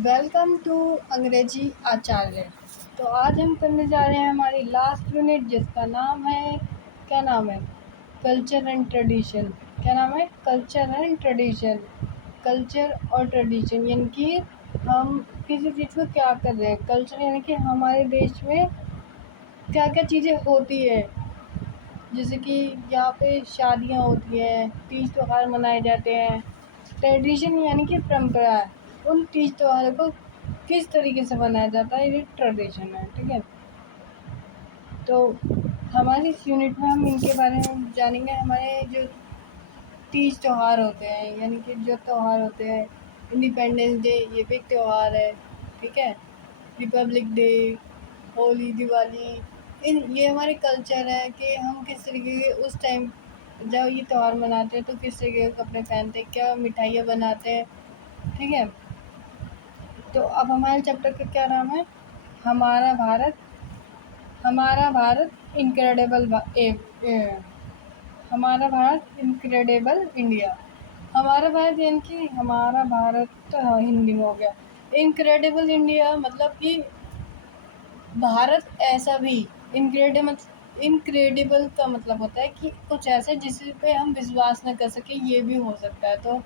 Welcome to अंग्रेजी आचार्य। तो आज हम करने जा रहे हैं हमारी लास्ट यूनिट, जिसका नाम है, क्या नाम है, कल्चर एंड ट्रेडिशन। क्या नाम है? Culture and tradition. कल्चर और ट्रेडिशन यानी कि हम किसी चीज़ को क्या कर रहे हैं। कल्चर यानी कि हमारे देश में क्या क्या चीज़ें होती है, जैसे कि यहाँ पे शादियाँ होती हैं, तीज त्योहार मनाए जाते हैं। ट्रेडिशन यानी कि परंपरा है, उन तीज त्योहारों को किस तरीके से मनाया जाता है, ये ट्रेडिशन है। ठीक है, तो हमारी इस यूनिट में हम इनके बारे में जानेंगे। हमारे जो तीज त्योहार होते हैं, यानी कि जो त्यौहार होते हैं, इंडिपेंडेंस डे ये भी एक त्यौहार है। ठीक है, रिपब्लिक डे, होली, दिवाली, ये हमारे कल्चर है कि हम किस तरीके के उस टाइम जब ये त्यौहार मनाते हैं तो किस तरीके के कपड़े पहनते हैं, क्या मिठाइयाँ बनाते हैं। ठीक है, तो अब हमारे चैप्टर का क्या नाम है? हमारा भारत। हमारा भारत इनक्रेडिबल हमारा भारत इनक्रेडिबल इंडिया। हमारा भारत यानी कि हमारा भारत, तो हाँ, हिंदी में हो गया। इनक्रेडिबल इंडिया मतलब कि भारत ऐसा भी। इनक्रेडिबल का मतलब होता है कि कुछ ऐसा जिस पे हम विश्वास न कर सके, ये भी हो सकता है। तो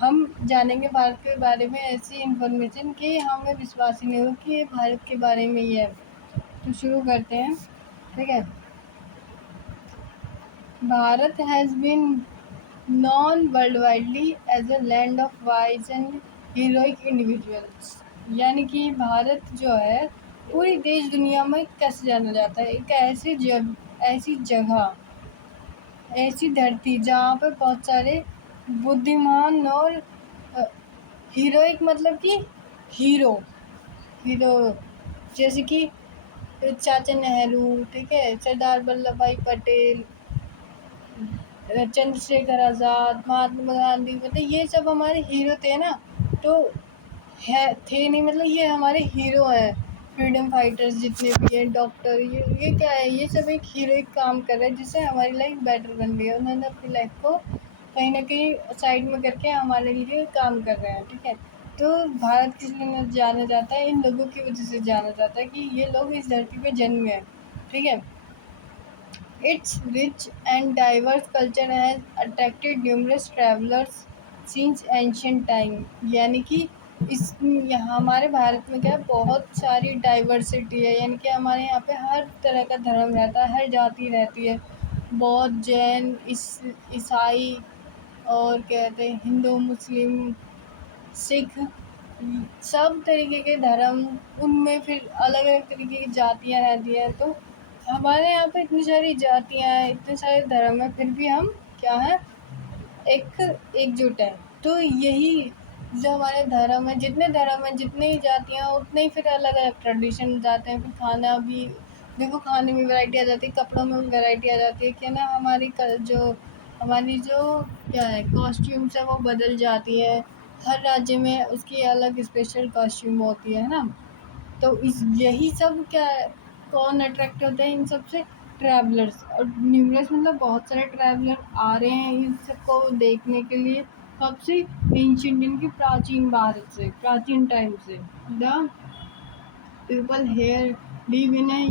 हम जानेंगे भारत के बारे में ऐसी इन्फॉर्मेशन कि हमें विश्वास ही नहीं हो कि ये भारत के बारे में ही है। तो शुरू करते हैं। ठीक है, Bharat has been known world widely as a land of wise and heroic individuals. यानी कि भारत जो है पूरी देश दुनिया में कैसे जाना जाता है, एक ऐसी जगह, ऐसी धरती जहाँ पर बहुत सारे बुद्धिमान और हीरोइक मतलब कि हीरो हीरो जैसे कि चाचा नेहरू, ठीक है, सरदार वल्लभ भाई पटेल, चंद्रशेखर आज़ाद, महात्मा गांधी, मतलब ये सब हमारे हीरो थे ना। तो है थे नहीं, मतलब ये हमारे हीरो हैं। फ्रीडम फाइटर्स जितने भी हैं, डॉक्टर, ये क्या है, ये सब एक हीरो एक काम कर रहे हैं जिससे हमारी लाइफ बेटर बन रही है। उन्होंने अपनी लाइफ को कहीं ना कहीं साइड में करके हमारे लिए काम कर रहे हैं। ठीक है, तो भारत किस लिए जाना जाता है? इन लोगों की वजह से जाना जाता है कि ये लोग इस धरती पे जन्म है। ठीक है, its rich and diverse culture has attracted numerous travelers since ancient time। यानी कि इस यहाँ हमारे भारत में क्या है, बहुत सारी डाइवर्सिटी है। यानी कि हमारे यहाँ पे हर तरह का धर्म रहता है, हर जाति रहती है। बौद्ध, जैन, ईसाई, और कहते हैं हिंदू, मुस्लिम, सिख, सब तरीके के धर्म, उनमें फिर अलग अलग तरीके की जातियाँ रहती हैं। तो हमारे यहाँ पे इतनी सारी जातियाँ हैं, इतने सारे धर्म हैं, फिर भी हम क्या है, एक एकजुट है। तो यही जो हमारे धर्म है, जितने धर्म हैं, जितनी जातियाँ, उतने ही फिर अलग अलग ट्रेडिशन जाते हैं। फिर खाना भी देखो, खाने में वैरायटी आ जाती है, कपड़ों में भी वैरायटी आ जाती है। क्या ना, हमारी जो क्या है कॉस्ट्यूम्स है वो बदल जाती है। हर राज्य में उसकी अलग स्पेशल कॉस्ट्यूम होती है ना। तो इस यही सब क्या है, कौन अट्रैक्ट होते हैं इन सब से? ट्रैवलर्स। और न्यूमरस मतलब बहुत सारे ट्रैवलर आ रहे हैं इन सबको देखने के लिए। कब से? एंशिएंट यानी कि प्राचीन भारत से, प्राचीन टाइम से। The people here live in A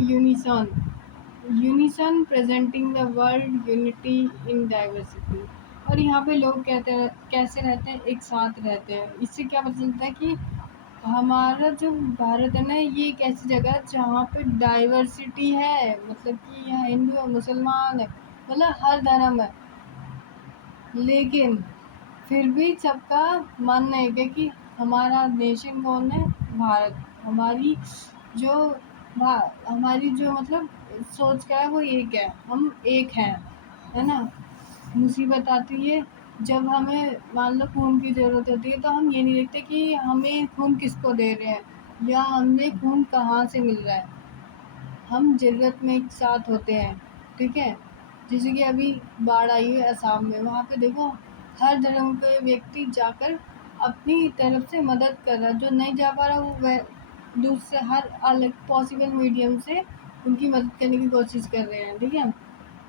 unison presenting the world unity in diversity. और यहाँ पे लोग कैसे रहते हैं? एक साथ रहते हैं। इससे क्या पता चलता है कि हमारा जो भारत है ना, ये एक ऐसी जगह है जहाँ पे डाइवर्सिटी है। मतलब कि यहाँ हिंदू है, मुसलमान है, मतलब हर धर्म है, लेकिन फिर भी सबका मानना है कि हमारा नेशन कौन है? भारत। जो हमारी जो मतलब सोच क्या है, वो एक है, हम एक हैं, है ना। मुसीबत आती है जब हमें मान लो खून की ज़रूरत होती है, तो हम ये नहीं देखते कि हमें खून किसको दे रहे हैं या हमें खून कहाँ से मिल रहा है। हम ज़रूरत में एक साथ होते हैं। ठीक है, जैसे कि अभी बाढ़ आई है असम में, वहाँ पे देखो हर धर्म के व्यक्ति जाकर अपनी तरफ से मदद कर रहा है। जो नहीं जा पा रहा वो वह दूसरे हर अलग पॉसिबल मीडियम से उनकी मदद करने की कोशिश कर रहे हैं। ठीक है,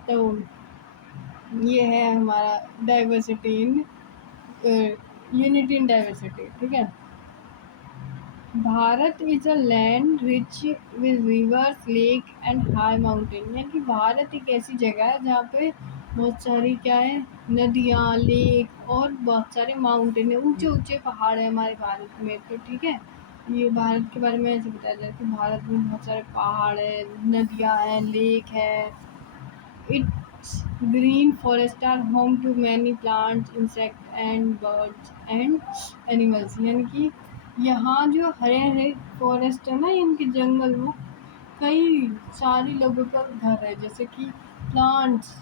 तो ये है हमारा diversity in unity in diversity. ठीक है, Bharat is a land rich with reverse lake and high mountain, यानी कि भारत एक ऐसी जगह है जहाँ पे बहुत सारी क्या है, नदियाँ, लेक और बहुत सारे माउंटेन है, ऊंचे ऊंचे पहाड़ है हमारे भारत में। तो ठीक है, ये भारत के बारे में ऐसे बताया जाए कि भारत में बहुत सारे पहाड़ है, नदियाँ हैं, लेक है। Its green forests are home to many plants, insects and birds and animals, यानी कि यहाँ जो हरे हरे फॉरेस्ट है ना, इनके जंगल, वो कई सारे लोगों का घर है। जैसे कि प्लांट्स,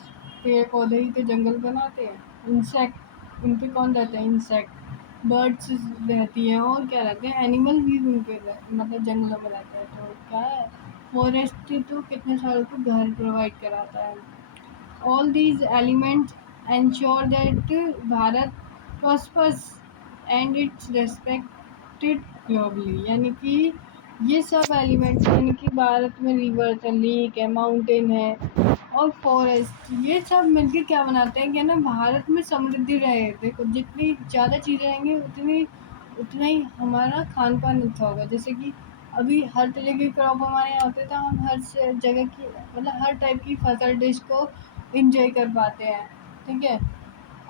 पेड़ पौधे ही तो जंगल बनाते हैं। इंसेक्ट, उनपे कौन रहता है, इंसेक्ट। बर्ड्स रहती हैं, और क्या रहते हैं, एनिमल भी उनके मतलब जंगलों में रहते हैं। तो क्या है, फॉरेस्ट तो कितने सालों को घर प्रोवाइड कराता है। All these elements ensure that Bharat prospers and it's respected globally, यानी कि ये सब एलिमेंट्स, यानी कि भारत में रिवर है, लेक है, माउंटेन है और फॉरेस्ट, ये सब मिलकर क्या बनाते हैं कि ना भारत में समृद्धि रहे। देखो, जितनी ज़्यादा चीज़ें रहेंगी उतना ही हमारा खान पान अच्छा होगा। जैसे कि अभी हर तरह की क्रॉप हमारे यहाँ होते, तो हम हर जगह की मतलब हर टाइप की फसल डिश को इंजॉय कर पाते हैं। ठीक है,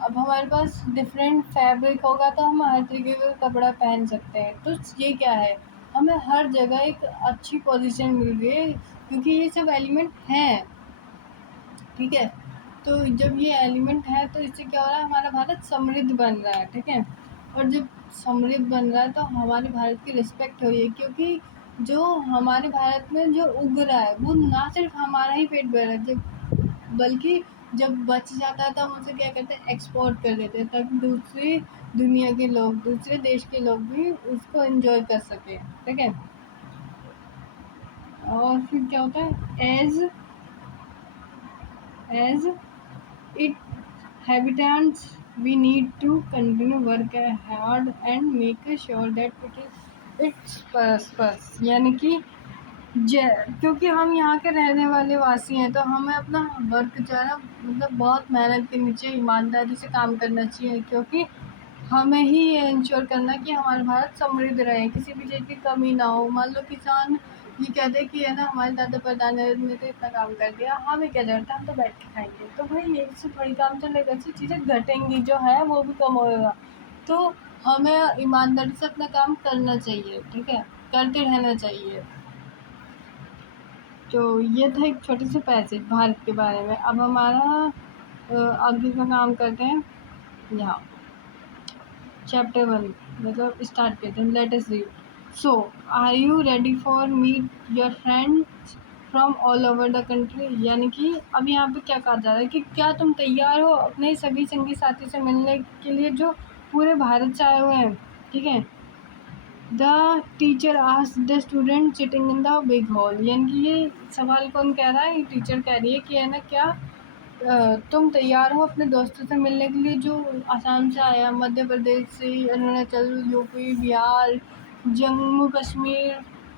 अब हमारे पास डिफरेंट फैब्रिक होगा तो हम हर तरीके का कपड़ा पहन सकते हैं। तो ये क्या है, हमें हर जगह एक अच्छी पोजीशन मिल रही है क्योंकि ये सब एलिमेंट हैं। ठीक है, तो जब ये एलिमेंट है तो इससे क्या हो रहा है, हमारा भारत समृद्ध बन रहा है। ठीक है, और जब समृद्ध बन रहा है तो हमारे भारत की रिस्पेक्ट हो रही है, क्योंकि जो हमारे भारत में जो उग रहा है वो ना सिर्फ हमारा ही पेट भर रहा है, बल्कि जब बच जाता है तो हम उसे क्या करते हैं, एक्सपोर्ट कर देते हैं, ताकि दूसरी दुनिया के लोग, दूसरे देश के लोग भी उसको एंजॉय कर सकें। ठीक है, और फिर क्या होता है, as it habitants we need to continue work hard and make sure that it's prospers, यानी कि क्योंकि हम यहाँ के रहने वाले वासी हैं तो हमें अपना वर्क जो है ना, मतलब बहुत मेहनत करनी चाहिए, ईमानदारी से काम करना चाहिए, क्योंकि हमें ही ये इंश्योर करना कि हमारा भारत समृद्ध रहे, किसी भी चीज़ की कमी ना हो। मान लो किसान ये कहते हैं कि है ना, हमारे दादा परदादा ने तो इतना काम कर दिया, हमें क्या जरूरत है, हम तो बैठ के खाएंगे। तो भाई ये इससे थोड़ी काम चलेगा, इससे चीज़ें घटेंगी, जो है वो भी कम होगा। तो हमें ईमानदारी से अपना काम करना चाहिए। ठीक है, करते रहना चाहिए। तो ये था एक छोटे से पैसेज भारत के बारे में। अब हमारा आगे का काम करते हैं यहाँ, चैप्टर 1 मतलब स्टार्ट करते हैं। Let us read. So are you ready for meet your friends from all over the country, यानी कि अब यहाँ पे क्या कहा जा रहा है कि क्या तुम तैयार हो अपने सभी संगी साथी से मिलने के लिए जो पूरे भारत से आए हुए हैं। ठीक है, the teacher asked the student sitting in the big hall, यानी कि ये सवाल कौन कह रहा है, टीचर कह रही है कि है ना, क्या तुम तैयार हो अपने दोस्तों से मिलने के लिए जो आसाम से आया, मध्य प्रदेश से, अरुणाचल, यूपी, बिहार, जम्मू कश्मीर,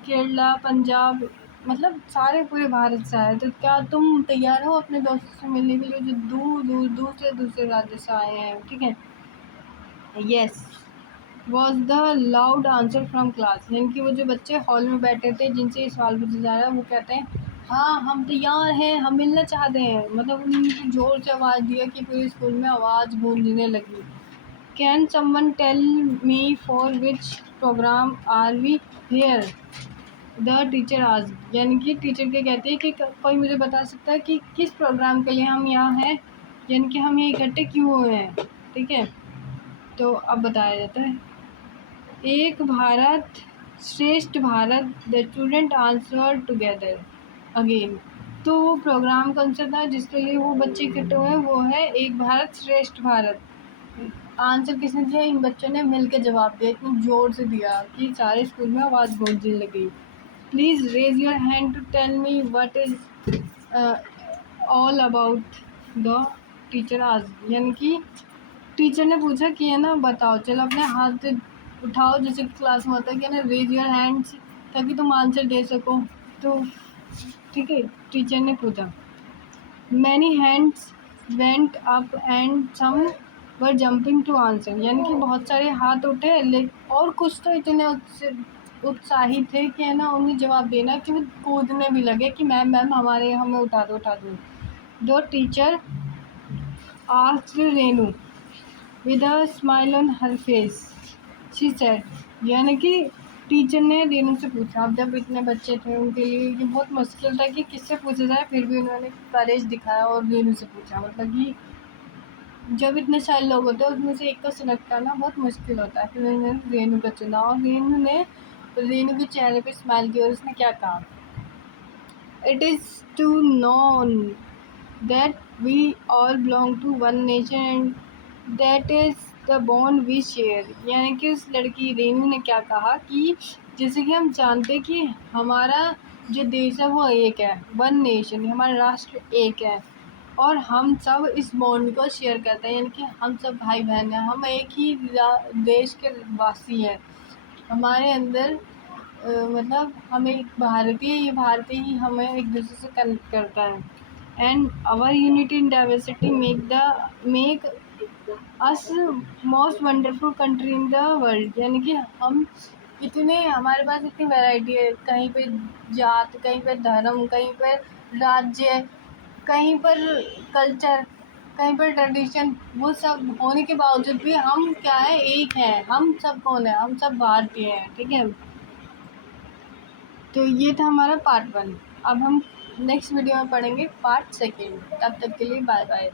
केरला, पंजाब, मतलब सारे पूरे भारत से आए। तो क्या तुम तैयार हो अपने दोस्तों से मिलने के लिए जो दूर दूर दूसरे दूसरे राज्य से आए हैं। ठीक है, yes was the loud answer from class, यानी कि वो जो बच्चे हॉल में बैठे थे जिनसे ये सवाल पूछा जा रहा है वो कहते हैं हाँ हम तैयार हैं, हम मिलना चाहते हैं। मतलब उन्होंने जोर से आवाज़ दिया कि पूरे स्कूल में आवाज़ गूंजने लगी। Can someone tell me for which program are we here, the teacher आज, यानी कि टीचर के कहते हैं कि कोई मुझे बता सकता है कि किस प्रोग्राम के लिए हम यहाँ हैं, यानी कि हम ये इकट्ठे क्यों हुए हैं। ठीक है, तो अब बताया जाता है, एक भारत श्रेष्ठ Bharat, the student answer together again. तो वो प्रोग्राम कौन सा था जिसके लिए वो बच्चे इकट्ठे हुए, वो है एक भारत श्रेष्ठ भारत। आंसर किसने दिया, इन बच्चों ने मिलकर जवाब दिया, इतनी जोर से दिया कि सारे स्कूल में आवाज़ गूंजने लगी। Please raise your hand to tell me what is all about the teacher आज, यानी कि टीचर ने पूछा कि है ना बताओ, चलो अपने हाथ उठाओ, जैसे क्लास में होता है कि ना रेज योर हैंड्स, ताकि तुम आंसर दे सको। तो ठीक है, टीचर ने पूछा, many hands went up and some were jumping to answer, यानी कि बहुत सारे हाथ उठे और कुछ तो इतने उत्साहित थे कि है ना उन्हें जवाब देना कि वो कूदने भी लगे कि मैम मैम हमारे हमें उठा दो। दो teacher asked Renu with a smile on her face she said, यानी कि टीचर ने रेनू से पूछा। अब जब इतने बच्चे थे उनके लिए ये बहुत मुश्किल था कि किससे पूछा जाए, फिर भी उन्होंने करेज दिखाया और रेनू से पूछा। मतलब कि जब इतने सारे लोग होते हैं उसमें से एक को सिलेक्ट करना बहुत मुश्किल होता है। फिर उन्होंने रेनू का चुना और रेनू के चेहरे पे स्माइल की और उसने क्या कहा, it is to known that we all belong to one nation and that is the bond we share। यानी कि उस लड़की रेनू ने क्या कहा कि जैसे कि हम जानते कि हमारा जो देश है वो एक है, वन नेशन, हमारा राष्ट्र एक है और हम सब इस बॉन्ड को शेयर करते हैं, यानी कि हम सब भाई बहन हैं, हम एक ही देश के वासी हैं। हमारे अंदर मतलब हमें ये भारतीय ही हमें एक दूसरे से कनेक्ट करता है। And our unity in diversity make us most wonderful country in the world. यानी कि हम इतने हमारे पास इतनी वैरायटी है, कहीं पे जात, कहीं पे धर्म, कहीं पे राज्य, कहीं पर कल्चर, कहीं पर ट्रेडिशन, वो सब होने के बावजूद भी हम क्या है, एक है। हम सब कौन है, हम सब भारतीय हैं, ठीक है। तो ये था हमारा पार्ट 1। अब हम नेक्स्ट वीडियो में पढ़ेंगे पार्ट 2। तब तक के लिए बाय बाय।